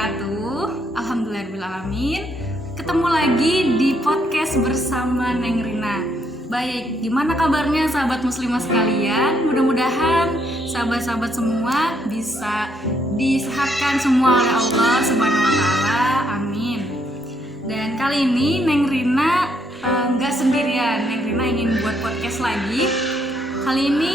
wabarakatuh. Alhamdulillahirrahmanirrahim. Ketemu lagi di podcast bersama Neng Rina. Baik, gimana kabarnya sahabat muslimah sekalian? Mudah-mudahan sahabat-sahabat semua bisa disehatkan semua oleh Allah Subhanahu wa taala. Amin. Dan kali ini Neng Rina nggak sendirian. Neng Rina ingin buat podcast lagi. Kali ini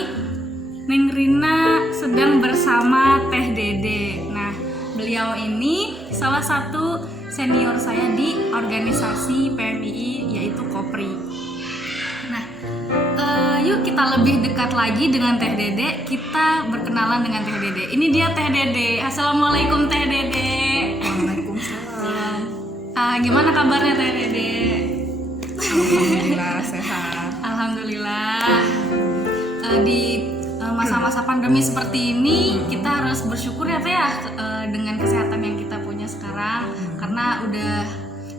Neng Rina sedang bersama Teh Dede. Nah, beliau ini salah satu senior saya di organisasi PMII yaitu Kopri. Nah, yuk kita lebih dekat lagi dengan Teh Dede. Kita berkenalan dengan Teh Dede. Ini dia Teh Dede. Assalamualaikum Teh Dede. Waalaikumsalam. Gimana kabarnya Teh Dede? Alhamdulillah sehat. Alhamdulillah. Di masa-masa pandemi seperti ini kita harus bersyukur ya Teh ya, dengan kesehatan yang kita punya sekarang. Karena udah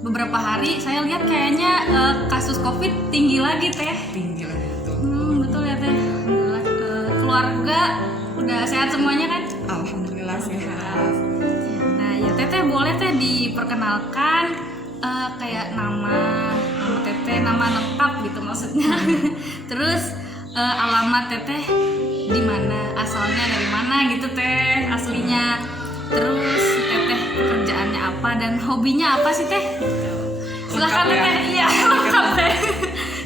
beberapa hari saya lihat kayaknya kasus COVID tinggi lagi Teh. Tinggi lagi betul. Betul ya Teh. Alhamdulillah. Keluarga udah sehat semuanya kan? Alhamdulillah sehat. Nah ya Teteh boleh Teh diperkenalkan kayak nama Teteh, nama lengkap gitu maksudnya. Terus alamat Teteh di mana, asalnya dari mana gitu Teh aslinya. Terus Teteh pekerjaannya apa dan hobinya apa sih Teh? Silakan Lengkap ya? Teteh. Iya, lengkap Teh.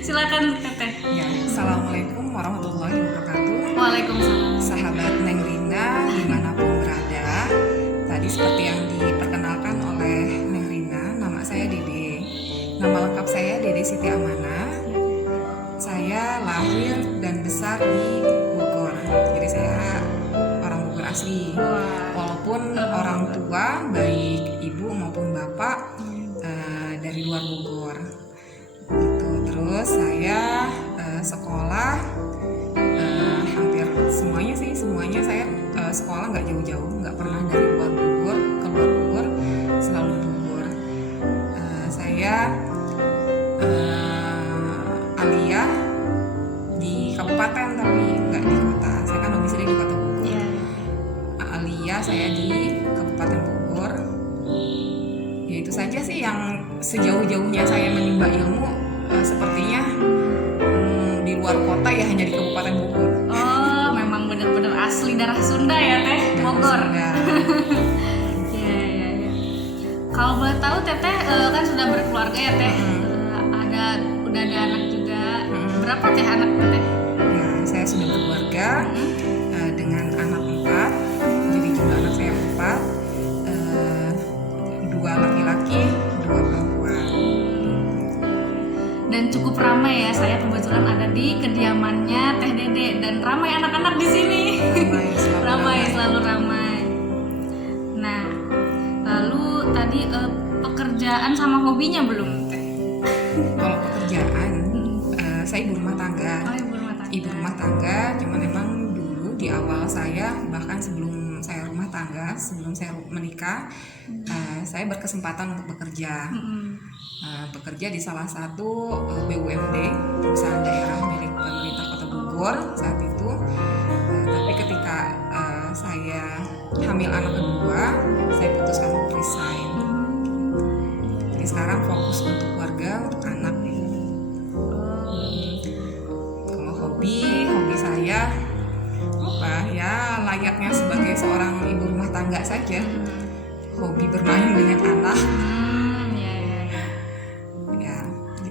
Silakan Teteh. Ya, Assalamualaikum warahmatullahi wabarakatuh. Waalaikumsalam. Sahabat Neng Rina dimanapun berada. Tadi seperti yang diperkenalkan oleh Neng Rina, nama saya Dede. Nama lengkap saya Dede Siti Amanah. Saya lahir dan besar di Bogor. Jadi saya orang Bogor asli. Walaupun orang tua baik ibu maupun bapak dari luar Bogor. Gitu. Terus saya sekolah hampir semuanya saya sekolah nggak jauh-jauh, nggak pernah dari luar Bogor ke luar Bogor, selalu Bogor. Saya aliyah di kabupaten tapi nggak di kota. Saya kan domisili di kota Bogor. Aliyah saya di Kabupaten Bogor. Ya itu saja sih yang sejauh-jauhnya saya menimba ilmu. Sepertinya di luar kota ya hanya di Kabupaten Bogor. Oh, memang benar-benar asli darah Sunda ya Teh, Bogor. Iya. Kalau boleh tahu Teteh kan sudah berkeluarga ya Teh. Udah ada anak juga. Berapa Teh anak Teteh? Ya, saya sudah berkeluarga dengan anak 4. Jadi jumlah anak saya 4, 2 laki-laki, 2 perempuan. Dan cukup ramai ya, saya kebetulan ada di kediamannya Teh Dede dan ramai anak-anak di sini. Selalu ramai. Nah, lalu tadi pekerjaan sama hobinya belum Teh? Kalau pekerjaan, saya ibu rumah tangga. Ibu rumah tangga, cuman memang dulu di awal saya, bahkan sebelum saya rumah tangga, sebelum saya menikah, saya berkesempatan untuk bekerja. Bekerja di salah satu BUMD, perusahaan daerah milik pemerintah Kota Bogor saat itu. Tapi ketika saya hamil anak kedua, saya putuskan untuk resign. Jadi sekarang fokus untuk keluarga, untuk anak nih. Kalau hobi saya apa ya, layaknya sebagai seorang ibu rumah tangga saja. Hobi bermain dengan anak.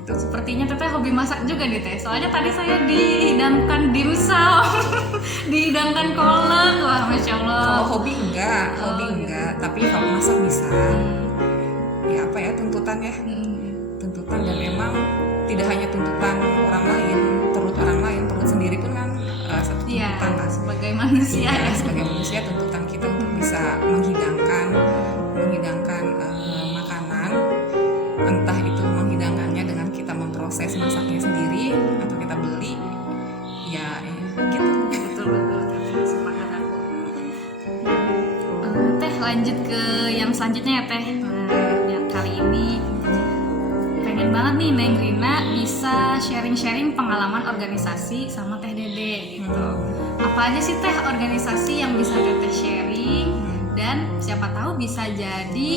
Sepertinya Teteh hobi masak juga nih Teh. Soalnya tadi saya dihidangkan dimsum, dihidangkan kolak. Wah, Masya Allah. Kalau hobi enggak, tapi kalau masak bisa. Ya apa ya, tuntutan ya. Tuntutan, dan memang tidak hanya tuntutan orang lain, perut sendiri pun kan satu tuntutan lah. Sebagai manusia ya. Sebagai manusia tuntutan kita untuk bisa menghidangkan makanan, entah itu menghidangkannya dengan kita memproses masaknya sendiri atau kita beli, ya gitu. Betul sepakat aku. Teh lanjut ke yang selanjutnya ya Teh. Yang kali ini pengen banget nih Neng Rina bisa sharing-sharing pengalaman organisasi sama Teh Dede gitu. Apa aja sih Teh organisasi yang bisa Teteh sharing dan siapa tahu bisa jadi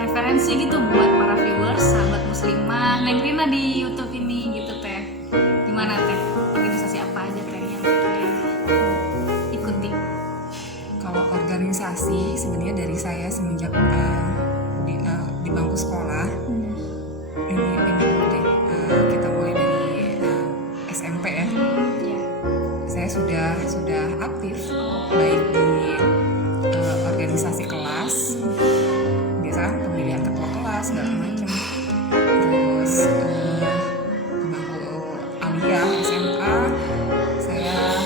referensi gitu buat para viewers sahabat muslimah Neng Rina di YouTube ini gitu Teh. Gimana Teh? Organisasi apa aja Teh yang Teh ikuti? Kalau organisasi sebenarnya dari saya semenjak di bangku sekolah ini dulu deh, kita mulai dari SMP ya. Saya sudah aktif baik di organisasi kelas, biasa kan pemilihan ketua kelas segala macam. Terus di bangku aliyah SMA saya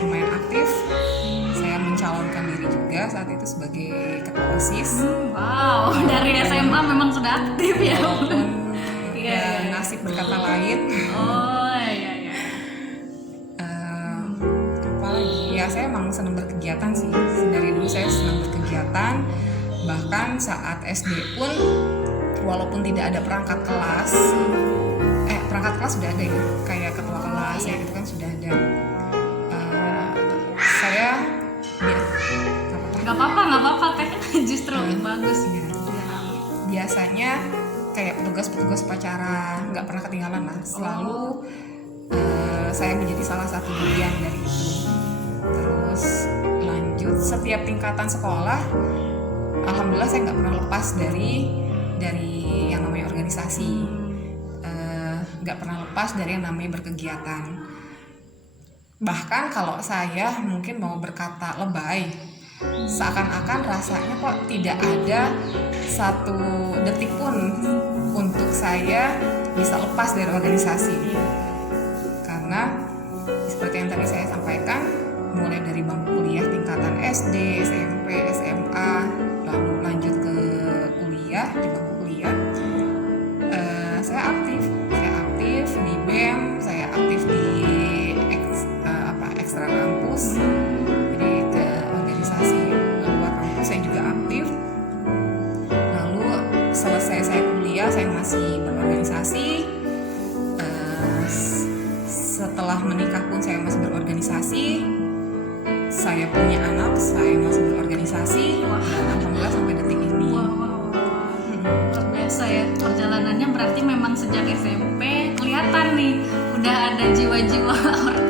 lumayan aktif. Saya mencalonkan diri juga saat itu sebagai ketua OSIS. Wow, dari SMA memang sudah aktif ya. Walaupun nasib berkata lain. Oh iya. Apalagi ya, saya emang senang berkegiatan sih. Dari dulu saya senang berkegiatan. Bahkan saat SD pun walaupun tidak ada perangkat kelas sudah ada ya, kayak ketua kelas ya gitu kan sudah ada. Saya nggak apa-apa Teh, justru bagus ya. Biasanya kayak petugas upacara nggak pernah ketinggalan lah, selalu saya menjadi salah satu bagian dari itu. Terus lanjut setiap tingkatan sekolah, alhamdulillah saya nggak pernah lepas dari yang namanya organisasi, nggak pernah lepas dari yang namanya berkegiatan. Bahkan kalau saya mungkin mau berkata lebay, seakan-akan rasanya kok tidak ada satu detik pun untuk saya bisa lepas dari organisasi. Karena seperti yang tadi saya sampaikan, mulai dari bangku kuliah tingkatan SD, SMP, SMA, lalu lanjut ke kuliah, di bangku kuliah, saya aktif di BEM, saya aktif di ekstra kampus, jadi ke organisasi luar kampus saya juga aktif. Lalu selesai saya kuliah, saya masih berorganisasi. Setelah menikah pun saya masih berorganisasi. Saya punya anak, saya masih berorganisasi. Dan alhamdulillah sampai detik ini. Luar biasa ya perjalanannya. Berarti memang sejak SMP kelihatan nih udah ada jiwa-jiwa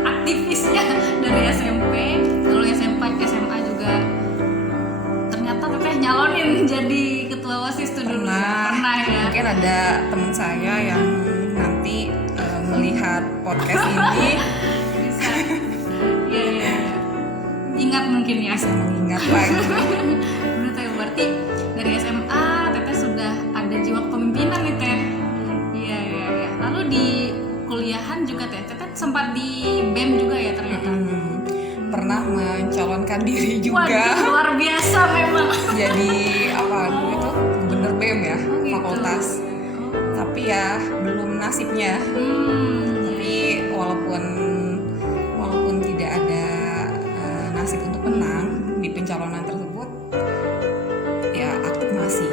aktivisnya dari SMP. Lalu SMA juga ternyata Teteh nyalonin jadi ketua OSIS tuh dulu. Pernah ya. Mungkin ada teman saya yang nanti melihat podcast ini bisa ya. Ingat mungkin ya. Bisa mengingat lagi. Bener Teh, berarti dari SMA Teteh sudah ada jiwa kepemimpinan nih Teh. Iya. Lalu di kuliahan juga Teteh sempat di BEM juga ya ternyata. Pernah mencalonkan diri juga. Waduh, luar biasa memang. Jadi dulu itu gubernur BEM ya, gitu. fakultas. Tapi ya belum nasibnya. Tapi walaupun tidak ada nasib untuk menang di pencalonan tersebut, ya aktif masih.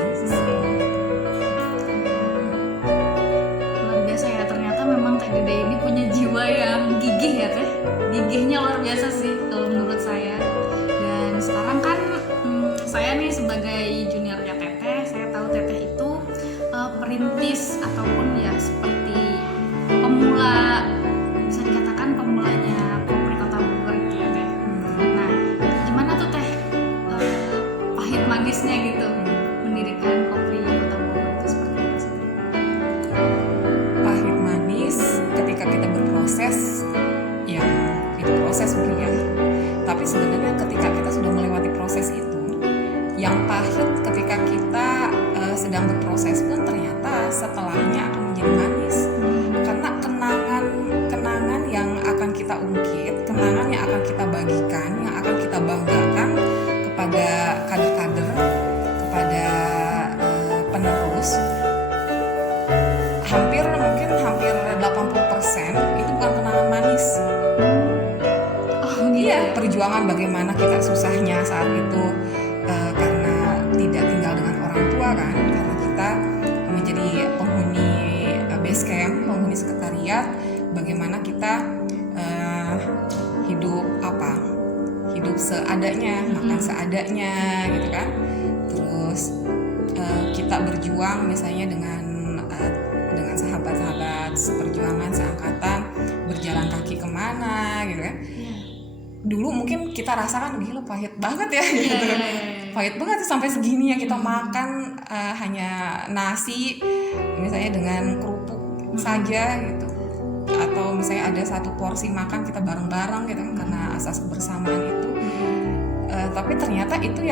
Luar biasa ya, ternyata memang Teh Dede ini punya jiwa yang gigih ya Teh. Gigihnya luar biasa sih kalau menurut saya. Dan sekarang kan saya nih sebagai juniornya Teteh, saya tahu Teteh itu perintis ataupun ya seperti pemula, bisa dikatakan pemulanya Kopri Kota Bogor gitu ya Teh. Nah, gimana tuh Teh pahit manisnya gitu mendirikan Kopri Kota Bogor itu seperti apa sih? Pahit manis ketika kita berproses, ya itu proses mungkin ya. Tapi sebenarnya ketika kita sudah melewati proses itu, yang pahit ketika kita sedang berproses pun ternyata setelahnya akan menjadi manis. Karena kenangan yang akan kita ungkit, kenangan yang akan kita bagikan, yang akan kita banggakan kepada kader-kader, kepada penerus, hampir 80% itu bukan kenangan manis. Iya, perjuangan bagaimana kita susahnya saat itu karena tidak tinggal dengan orang tua kan, karena kita menjadi penghuni base camp, penghuni sekretariat, bagaimana kita hidup seadanya, makan seadanya gitu kan. Terus kita berjuang misalnya dengan sahabat-sahabat seperjuangan seangkatan, berjalan kaki kemana gitu kan. Dulu mungkin kita rasakan gila pahit banget ya gitu. Pahit banget sampai segini ya kita makan hanya nasi misalnya dengan kerupuk saja gitu, atau misalnya ada satu porsi makan kita bareng-bareng gitu kan, karena asas kebersamaan itu. Tapi ternyata itu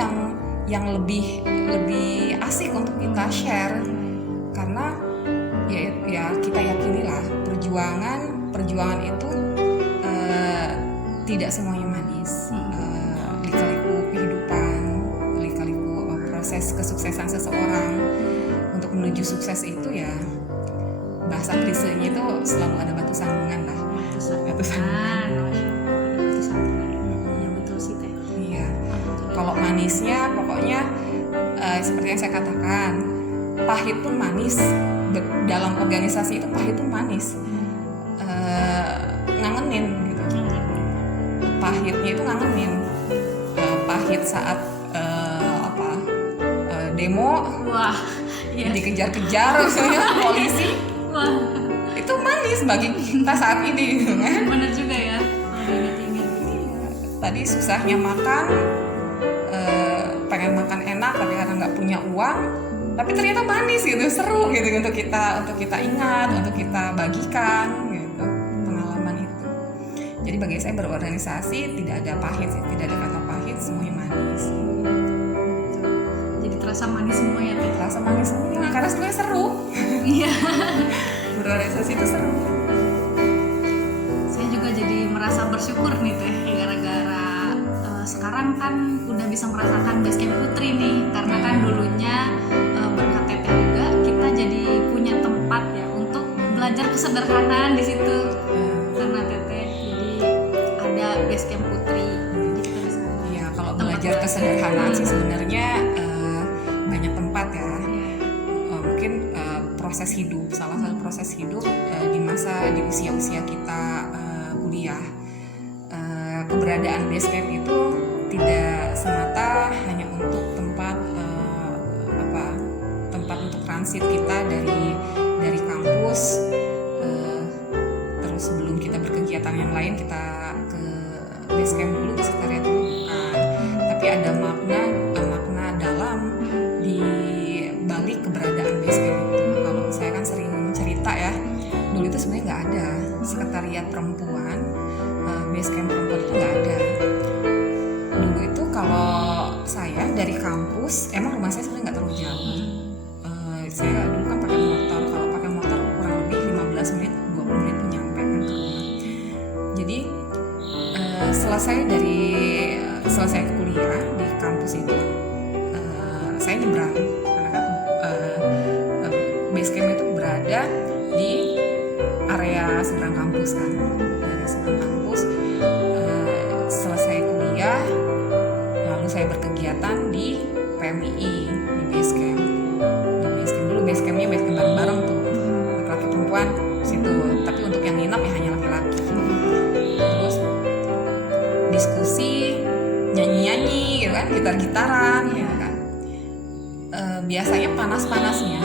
yang lebih asik untuk kita share, karena ya kita yakinilah perjuangan itu tidak semuanya manis. Lika-liku kehidupan, lika-liku proses kesuksesan seseorang. Untuk menuju sukses itu ya bahasa klisenya itu selalu ada batu sandungan lah. Batu sandungan. Ya betul sih Teh. Iya. Kalau manisnya pokoknya seperti yang saya katakan, pahit pun manis. Dalam organisasi itu pahit pun manis. Ngangenin gitu. Pahitnya itu ngangenin. Pahit saat demo, Wah, iya. dikejar-kejar misalnya polisi. Wah, Itu manis bagi kita saat ini gitu kan. bener juga ya. Kalau diingat-ingat. Tadi susahnya makan, pengen makan enak tapi karena nggak punya uang, tapi ternyata manis gitu, seru gitu untuk kita ingat, untuk kita bagikan gitu pengalaman itu. Jadi bagi saya berorganisasi tidak ada pahit, tidak ada kata pahit, semuanya manis. Jadi terasa manis semua ya Teh. Rasa manis semua karena semuanya seru. Iya. Berorganisasi itu seru. Saya juga jadi merasa bersyukur nih Teh, gara-gara sekarang kan udah bisa merasakan Basecamp Putri nih, karena kan dulunya berkat Teteh juga kita jadi punya tempat ya untuk belajar kesederhanaan di situ. Karena Teteh jadi ada Basecamp Putri. Jadi kita bisa Iya, kalau belajar kesederhanaan sih sebenarnya banyak tempat ya. Mungkin proses hidup, salah satu proses hidup di usia kita kuliah. Keberadaan Basecamp itu tidak semata hanya untuk tempat untuk transit kita dari kampus, terus sebelum kita berkegiatan yang lain kita ke Basecamp dulu, ke sekretariat dulu, bukan. Tapi ada makna dalam di balik keberadaan Basecamp itu. Kalau saya kan sering cerita ya, dulu itu sebenarnya nggak ada sekretariat perempuan, Basecamp perempuan itu nggak ada. Dulu itu kalau saya dari kampus, emang rumah saya sebenarnya nggak terlalu jauh. Saya dulu kan pakai motor, kalau pakai motor kurang lebih 15 menit, 20 menit pun nyampe kan ke rumah. Jadi selesai kuliah di kampus itu, saya nyebrang karena kan Basecamp itu berada di area seberang kampus kan, di area seberang kampus. Selesai kuliah, lalu saya berkegiatan di PMII, di Basecamp. Basecampnya Basecamp bareng-bareng tuh, laki-laki perempuan situ, tapi untuk yang nginap ya hanya laki-laki. Terus diskusi, nyanyi-nyanyi gitu kan, gitar-gitaran gitu kan. Biasanya panas-panasnya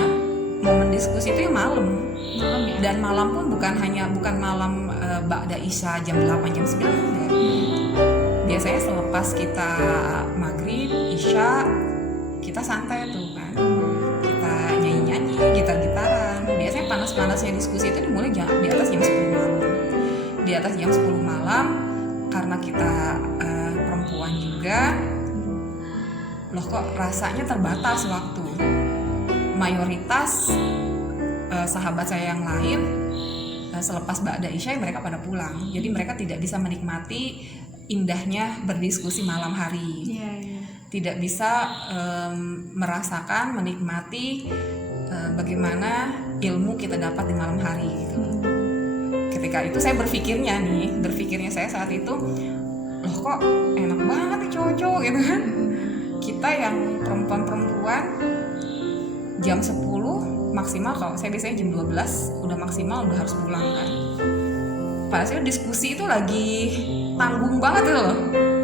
momen diskusi itu ya malam ya? Dan malam pun bukan malam ba'da isya jam 8 jam 9 ya. Biasanya selepas kita maghrib, isya, kita santai tuh kan, kita nyanyi-nyanyi, gitar-gitaran. Biasanya panas-panasnya diskusi itu dimulai di atas jam 10 malam. Di atas jam 10 malam, karena kita perempuan juga, loh kok rasanya terbatas waktu. Mayoritas sahabat saya yang lain selepas ba'da isya mereka pada pulang. Jadi mereka tidak bisa menikmati indahnya berdiskusi malam hari. Tidak bisa merasakan, menikmati bagaimana ilmu kita dapat di malam hari gitu. Ketika itu saya berpikirnya saya saat itu, loh kok enak banget nih cowok-cowok gitu kan. Kita yang perempuan-perempuan jam 10 maksimal, kalau saya biasanya jam 12 udah maksimal udah harus pulang kan. Padahal diskusi itu lagi tanggung banget gitu loh.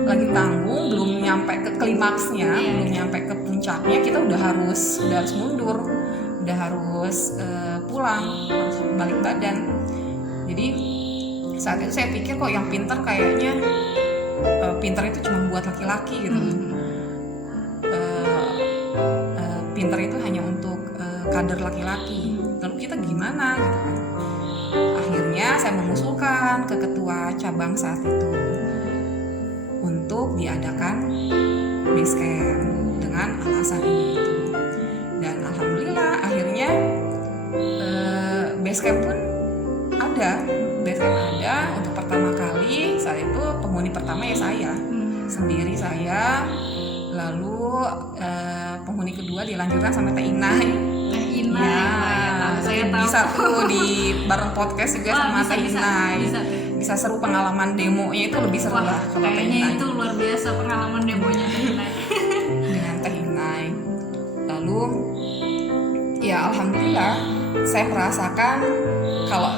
lagi tanggung, belum nyampe ke klimaksnya, belum nyampe ke puncaknya, kita udah harus mundur, udah harus pulang, harus balik badan. Jadi saat itu saya pikir kok yang pintar kayaknya pintar itu cuma buat laki-laki gitu. Pintar itu hanya untuk kader laki-laki. Lalu kita gimana gitu kan? Akhirnya saya mengusulkan ke ketua cabang saat itu untuk diadakan base camp dengan alasan ini itu. Dan alhamdulillah akhirnya base camp pun ada. Base camp ada untuk pertama kali. Saat itu penghuni pertama ya saya sendiri saya. Lalu penghuni kedua dilanjutkan sampai Teh Inai. Teh Inai, ya, saya tahu. Bisa tuh di bareng podcast juga sama Teh Inai. Bisa seru pengalaman demonya itu lebih seru lah kalau Teh Inai. Kayaknya itu luar biasa pengalaman demonya Teh Inai. Dengan Teh Inai. Lalu ya alhamdulillah saya merasakan kalau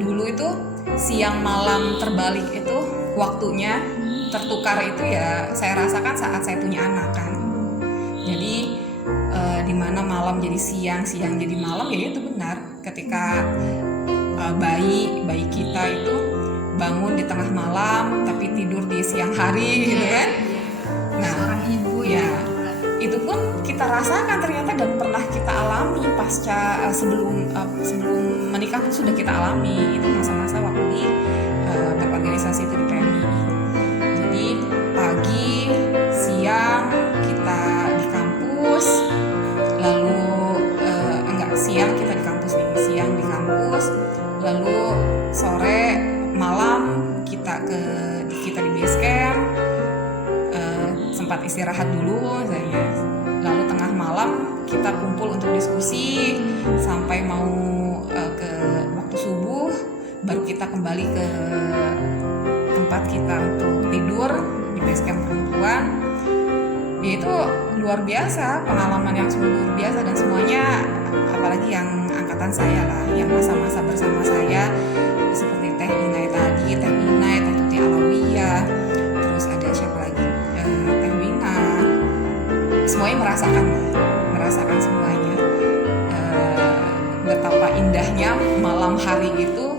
dulu itu siang malam terbalik itu waktunya tertukar itu ya saya rasakan saat saya punya anak kan. Jadi dimana malam jadi siang, siang jadi malam, ya itu benar. Ketika bayi kita itu bangun di tengah malam tapi tidur di siang hari gitu kan. Nah, seorang ibu ya itu pun kita rasakan ternyata dan pernah kita alami pasca sebelum menikah pun sudah kita alami. Itu masa-masa waktu di berorganisasi itu di PMI. Jadi pagi, siang kita di kampus, lalu siang kita di kampus nih, siang di kampus, lalu sore malam kita di base camp, sempat istirahat dulu saya, lalu tengah malam kita kumpul untuk diskusi sampai mau ke waktu subuh, baru kita kembali ke tempat kita untuk tidur di base camp perempuan. Ya itu luar biasa, pengalaman yang sungguh luar biasa, dan semuanya apalagi yang angkatan saya lah, yang masa-masa bersama saya seperti Teh Inai tadi, Teh Inai, Teh Tuti Alawiyah, terus ada siapa lagi, Teh Wina, semuanya merasakan semuanya, betapa indahnya malam hari itu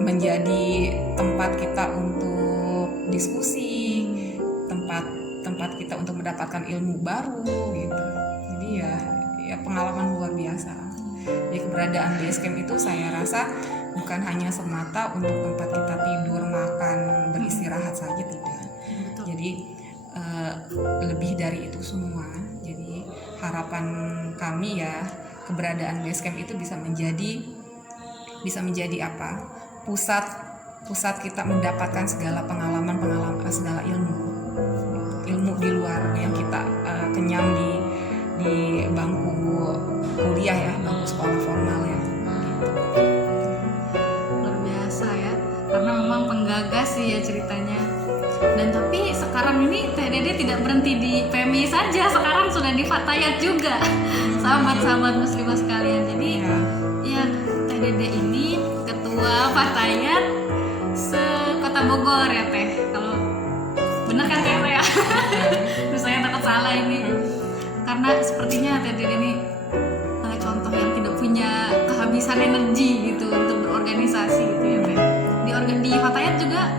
menjadi tempat kita untuk diskusi, tempat kita untuk mendapatkan ilmu baru gitu. Jadi ya pengalaman luar biasa. Jadi keberadaan base camp itu saya rasa bukan hanya semata untuk tempat kita tidur, makan, beristirahat saja, tidak. Jadi lebih dari itu semua. Jadi harapan kami ya keberadaan base camp itu bisa menjadi apa? Pusat kita mendapatkan segala pengalaman, segala ilmu di luar yang kita kenyam di bangku kuliah ya, bangku sekolah formal ya. Luar biasa ya, karena memang penggagas sih ya ceritanya. Dan tapi sekarang ini Teh Dede tidak berhenti di PMI saja, sekarang sudah di Fatayat juga, sahabat-sahabat muslimah sekalian. Jadi ya Teh Dede ini ketua Fatayat se-Kota Bogor ya Teh. Kalau benar kan Teh ya? Terus saya takut salah ini. Karena sepertinya Teh Dede ini contoh yang tidak punya kehabisan energi gitu untuk berorganisasi gitu ya Teh. Di Fatayat juga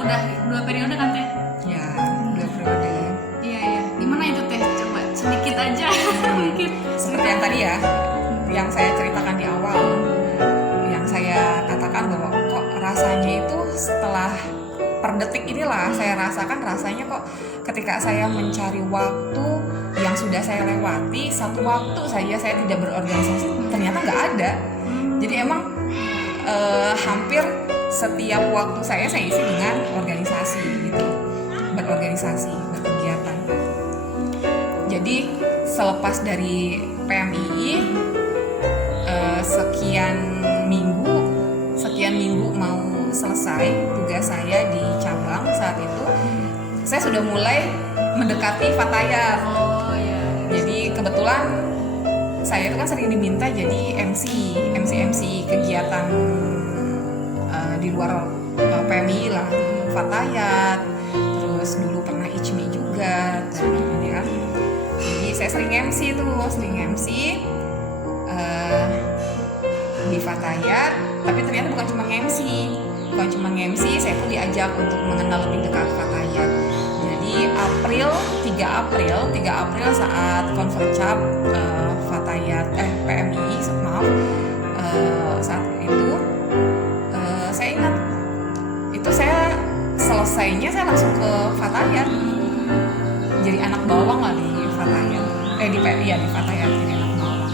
udah 2 periode kan Teh? Ya, 2 periode. Iya. Gimana itu Teh? Coba sedikit aja mungkin. Seperti yang tadi ya, yang saya ceritakan di awal, yang saya katakan bahwa kok rasanya itu setelah per detik inilah saya rasakan rasanya kok ketika saya mencari waktu yang sudah saya lewati, satu waktu saja saya tidak berorganisasi, ternyata nggak ada. Jadi emang hampir setiap waktu saya isi dengan organisasi gitu, berorganisasi, berkegiatan. Jadi selepas dari PMII sekian minggu mau selesai tugas saya di cabang, saat itu saya sudah mulai mendekati Fatayat. Oh iya. Jadi kebetulan saya itu kan sering diminta jadi MC kegiatan di luar PMI lah, Fatayat, terus terus dulu pernah ICMI juga, ya kan. Jadi saya sering MC di Fatayat, tapi ternyata bukan cuma MC, saya pun diajak untuk mengenal lebih dekat Fatayat. Jadi 3 April saat Convercap Fatayat PMI, saat itu saya ingat itu saya selesainya saya langsung ke Fatayat, jadi anak bawang lah di Fatayat, di Fatayat jadi anak bawang.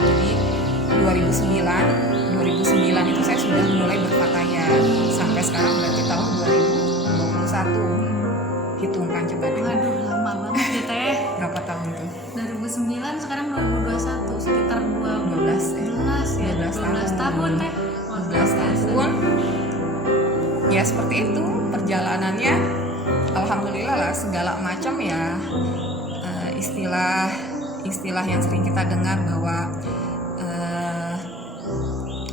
Jadi 2009 itu saya sudah mulai berfatayat sampai sekarang berarti tahun 2021. Hitungkan coba deh. Waduh, lama banget ya Teh. Berapa tahun tuh? 2009 sekarang 2021 sekitar 12 tahun Teh. 12 tahun. Ya seperti itu perjalanannya. Alhamdulillah lah, segala macam ya istilah yang sering kita dengar bahwa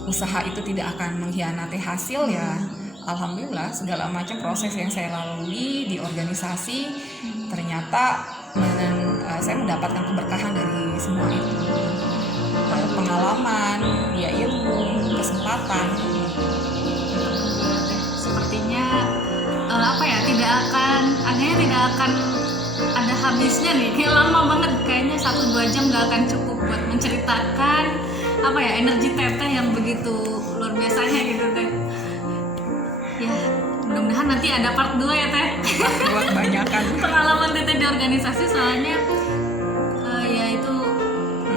usaha itu tidak akan mengkhianati hasil ya. Alhamdulillah segala macam proses yang saya lalui di organisasi ternyata saya mendapatkan keberkahan dari semua itu. Pengalaman, ya ilmu, kesempatan. Sepertinya tidak akan ada habisnya nih. Kayak lama banget, kayaknya 1-2 jam gak akan cukup buat menceritakan energi Teteh yang begitu luar biasanya gitu Teh. Ya, mudah-mudahan nanti ada part 2 ya Teh. Buat kebanyakan pengalaman Teteh di organisasi, soalnya ya itu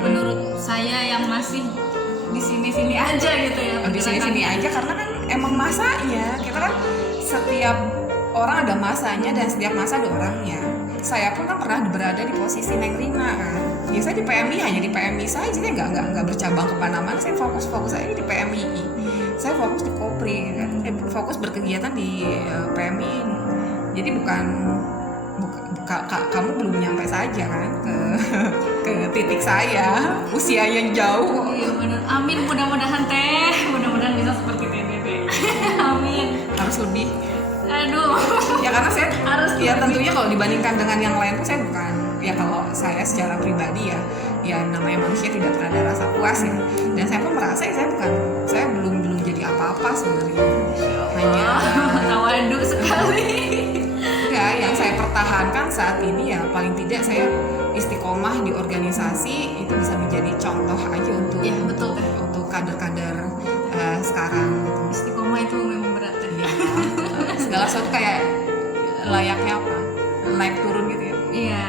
menurut saya yang masih di sini aja gitu ya. Di sini aja karena kan emang masanya. Kita kan setiap orang ada masanya dan setiap masa ada orangnya. Saya pun kan pernah berada di posisi Neng Rina kan. Ya saya di PMI, hanya di PMI saja, saya nggak bercabang kemana-mana. Saya fokus aja di PMI. Saya fokus di Kopri, kan. Fokus berkegiatan di PMI. Jadi bukan kamu belum nyampe saja kan ke titik saya, usianya jauh. Iya benar. Amin, mudah-mudahan Teh, mudah-mudahan bisa seperti TDB. Amin. Harus lebih. Aduh. Ya karena saya harus ya tentunya kalau dibandingkan dengan yang lain saya bukan, ya kalau saya secara pribadi ya namanya manusia tidak pernah ada rasa puas ya. Dan saya pun merasa saya belum jadi apa-apa sebenarnya. Hanya tawadu sekali. Ya, yang saya pertahankan saat ini ya paling tidak saya istiqomah di organisasi itu bisa menjadi contoh aja untuk ya, betul, untuk kader-kader sekarang gitu. Istiqomah itu memang berat ya. Segala sesuatu kayak layaknya apa? Naik turun gitu ya. Iya.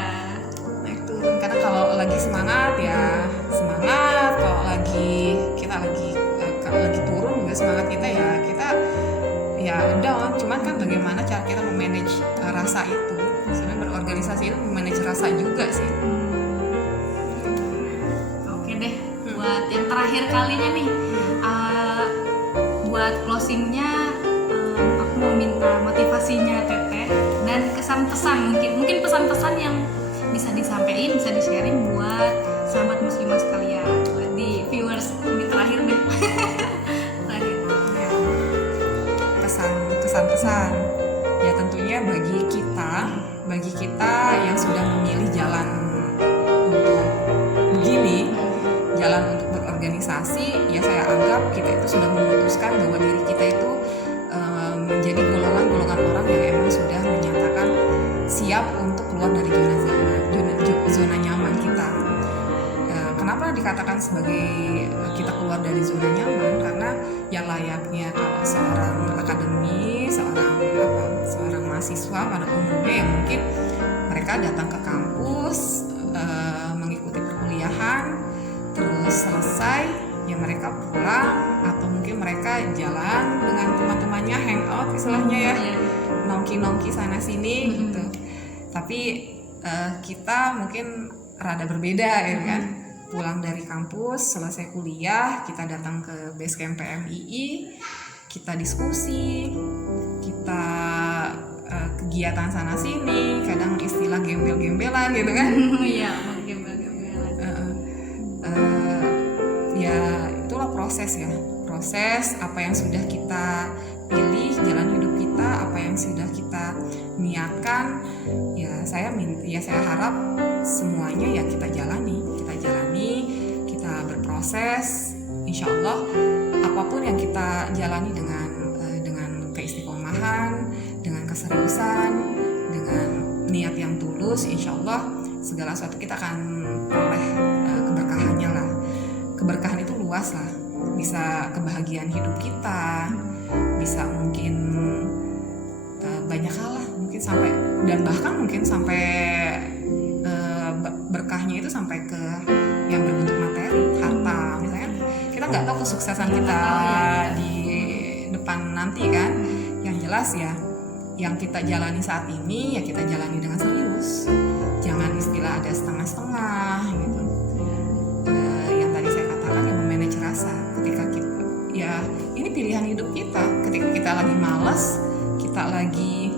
Naik turun, karena kalau lagi semangat ya semangat, kalau kita lagi turun juga semangat kita ya down. Cuman kan bagaimana cara kita memanage rasa itu. Sebenarnya berorganisasi itu memanage rasa juga sih. Oke deh, buat yang terakhir kalinya nih, buat closingnya aku mau minta motivasinya Teteh dan kesan-pesan, mungkin pesan-pesan yang bisa disampaikan, bisa di-sharing buat sahabat muslimah sekalian, buat di viewers ini terakhir deh. Kesan-pesan ya tentunya bagi kita yang sudah memilih jalan untuk begini, jalan untuk berorganisasi, ya saya anggap kita itu sudah memutuskan bahwa diri kita itu menjadi golongan orang yang emang sudah menyatakan siap untuk keluar dari zona nyaman kita. Kenapa dikatakan sebagai kita keluar dari zona nyaman? Karena yang layaknya kalau seorang akademi, seorang mahasiswa pada umumnya yang mungkin mereka datang ke kampus, mengikuti perkuliahan, terus selesai ya mereka pulang, atau mungkin mereka jalan dengan teman-temannya, hangout istilahnya ya, nongki sana sini gitu. Tapi kita mungkin rada berbeda ya kan. Pulang dari kampus, selesai kuliah, kita datang ke base camp PMII, kita diskusi, kita kegiatan sana sini, kadang istilah gembel-gembelan gitu kan. Iya, gembel-gembelan. Ya itulah proses apa yang sudah kita pilih, jalan hidup kita, apa yang sudah kita niatkan, ya saya harap semuanya ya kita jalani, kita berproses. Insya Allah apapun yang kita jalani dengan keistiqomahan, dengan keseriusan, dengan niat yang tulus, insya Allah segala sesuatu kita akan peroleh keberkahannya lah. Keberkahan itu luas lah, bisa kebahagiaan hidup kita, bisa mungkin banyak hal lah, mungkin sampai dan bahkan mungkin sampai berkahnya itu sampai ke yang berbentuk materi, harta misalnya. Kita nggak tahu kesuksesan kita di depan nanti kan. Yang jelas ya, yang kita jalani saat ini ya kita jalani dengan serius. Jangan istilah ada setengah-setengah gitu. Yang tadi saya katakan yang memanage rasa. Ketika kita, ya ini pilihan hidup kita. Ketika kita lagi malas, kita lagi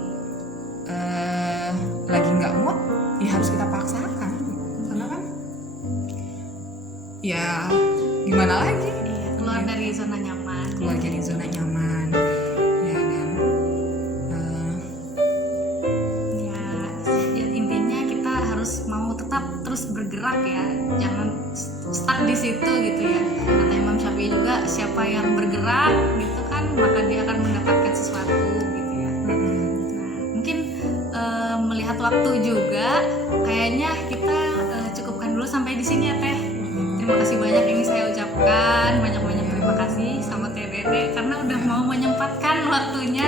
nggak mood, ya harus kita paksakan. Karena kan, ya gimana lagi? Iya, keluar dari zona nyaman. Keluar dari zona nyaman. Ya dan ya intinya kita harus mau tetap terus bergerak ya, jangan stuck di situ gitu ya. Kata Imam Syafi'i juga, siapa yang bergerak gitu kan, maka dia akan mendapatkan sesuatu gitu ya. Nah, mungkin melihat waktu juga, kayaknya kita cukupkan dulu sampai di sini ya Teh. Terima kasih banyak ini saya ucapkan, banyak-banyak terima kasih sama Teh Dede karena udah mau menyempatkan waktunya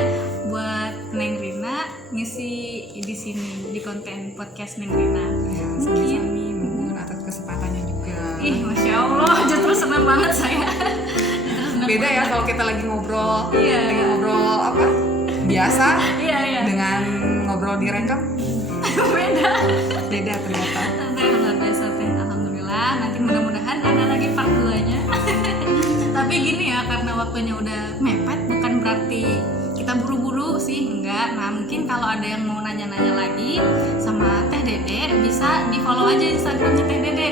buat Neng Rina ngisi di sini di konten podcast Neng Rina. Ya, sami-sami mohon atas kesempatannya juga. Ih, Masya Allah, justru senang banget saya. Beda ya kalau kita lagi ngobrol, Iya. lagi ngobrol apa? Biasa Iya. dengan ngobrol direkam. Beda ternyata. Teh luar biasa Teh, alhamdulillah. Nanti mudah-mudahan ada lagi part 2-nya. Tapi gini ya, karena waktunya udah mepet, bukan berarti kita buru-buru sih, enggak. Nah mungkin kalau ada yang mau nanya-nanya lagi sama Teh Dede, bisa di follow aja Instagramnya Teh Dede.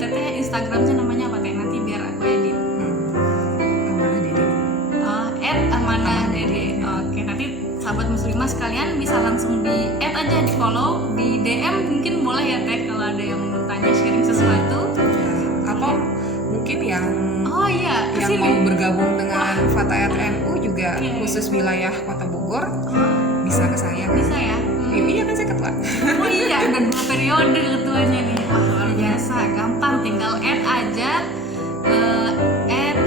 Teteh Instagramnya namanya apa Teh? Nanti biar aku edit. Amanah Dede. @amanah Dede. Oke, nanti sahabat muslimah sekalian bisa langsung di add aja, di follow, di DM mungkin boleh ya Teh kalau ada yang mau tanya sharing sesuatu. Atau mungkin yang Oh iya, yang kesini. mau bergabung dengan Fatayat NU juga Iya. khusus wilayah Kota Bogor bisa ke saya. Bisa ya. Ini ya kan saya ketua. Oh iya, ada 2 periode ketuanya nih. Wah, luar biasa, gampang, tinggal add aja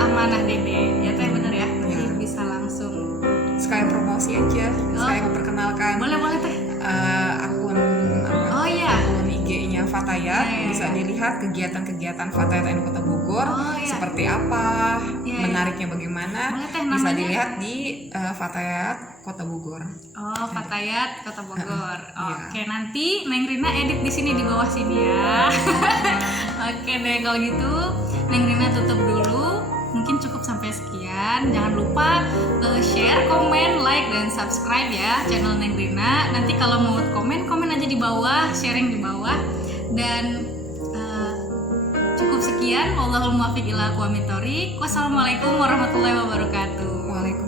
@amanah Dede. Ya Teh, bener ya? Nanti Ya. bisa langsung. Sekalian promosi aja. Saya memperkenalkan Boleh Teh. akun Oh iya. akun IG-nya Fatayat. Iya. Bisa dilihat kegiatan-kegiatan Fatayat NU Kota Bogor Oh, iya. seperti apa, Iya. menariknya bagaimana. Boleh, Teh, Bisa namanya? dilihat di Fatayat Kota Bogor. Oh, Fatayat Kota Bogor. Iya. Oke, nanti Neng Rina edit di sini di bawah sini ya. Oke deh, kalau gitu Neng Rina tutup dulu. Mungkin cukup sampai sekian. Jangan lupa share, komen, like, dan subscribe ya channel Neng Rina. Nanti kalau mau komen aja di bawah, sharing di bawah. Dan cukup sekian. Wallahul muwaffiq ila aqwamit thoriq. Wassalamualaikum warahmatullahi wabarakatuh. Waalaikumsalam.